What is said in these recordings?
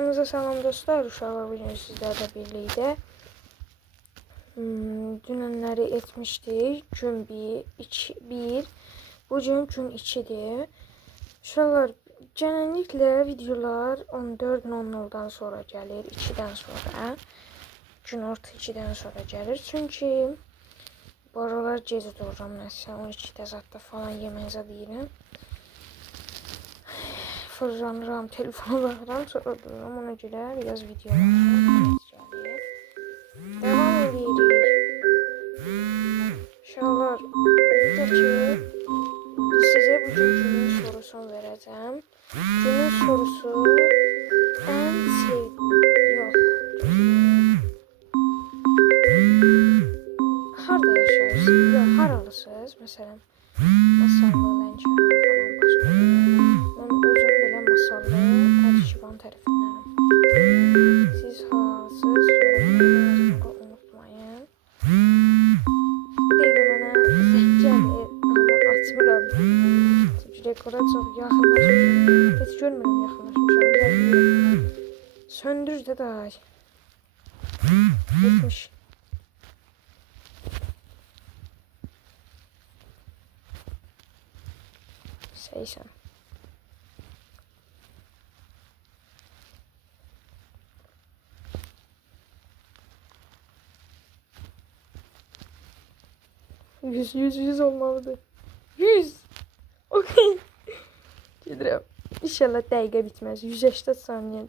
Hamınıza salam dostlar, uşaqlar, bugün sizlərlə birlikdə dünənləri etmişdik. Gün 1, bugün gün 2'dir. Uşaqlar, genelliklə videolar 14:00-dan sonra gəlir, 2-dən sonra. Gün orta 2-dən sonra gəlir. Çünki bu aralar gec dururam nəsə, 12-də zətdə falan yemək zad yeyirəm. Fırlanıram, telefona baxıram, sonra dururam, ona görə biraz videolar devam edirik. Uşaqlar, bir ki sizə bugün günün sorusunu verəcəm. Günün sorusu ən yox. Harda yaşayırsınız? Yox, haralısınız? Məsələn, Masallı, Lənkəran falan başqa yerlər. Mən özüm belə Masallı, Ərşivan tərəfindənəm. Siz haralısınız? Yorumları unutmayın. Bir dəqiqə mənə zəng gəlir, amma açmıram. Çünki rekora çox yaxınlaşmışam. Heç görmürəm yaxınlaşmışam. Gəlməyəm. Söndür də day. Bitmiş. Seysən. Yüz olmalıdır. 100. Okey. Gedirəm. İnşallah dəqiqə bitməz. 180 saniyə.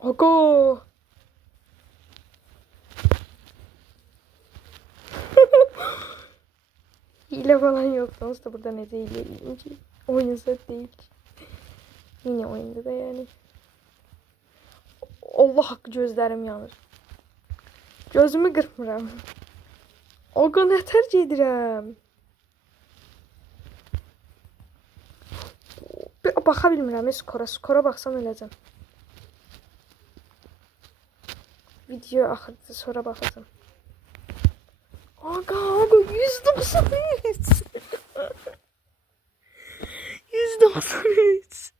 Ogo. Hile falan yok. Sonuçta burada ne değil. Oyun set değil. Yine oyunda da yani. Allah haqqı gözlərim yanır. Gözümü qırpmıram. Ogo nətər gedirəm. Baxa bilmirəm skora. Skora baxsam öləcəm. Video axırda sonra baxacağım. Aga 193. 193.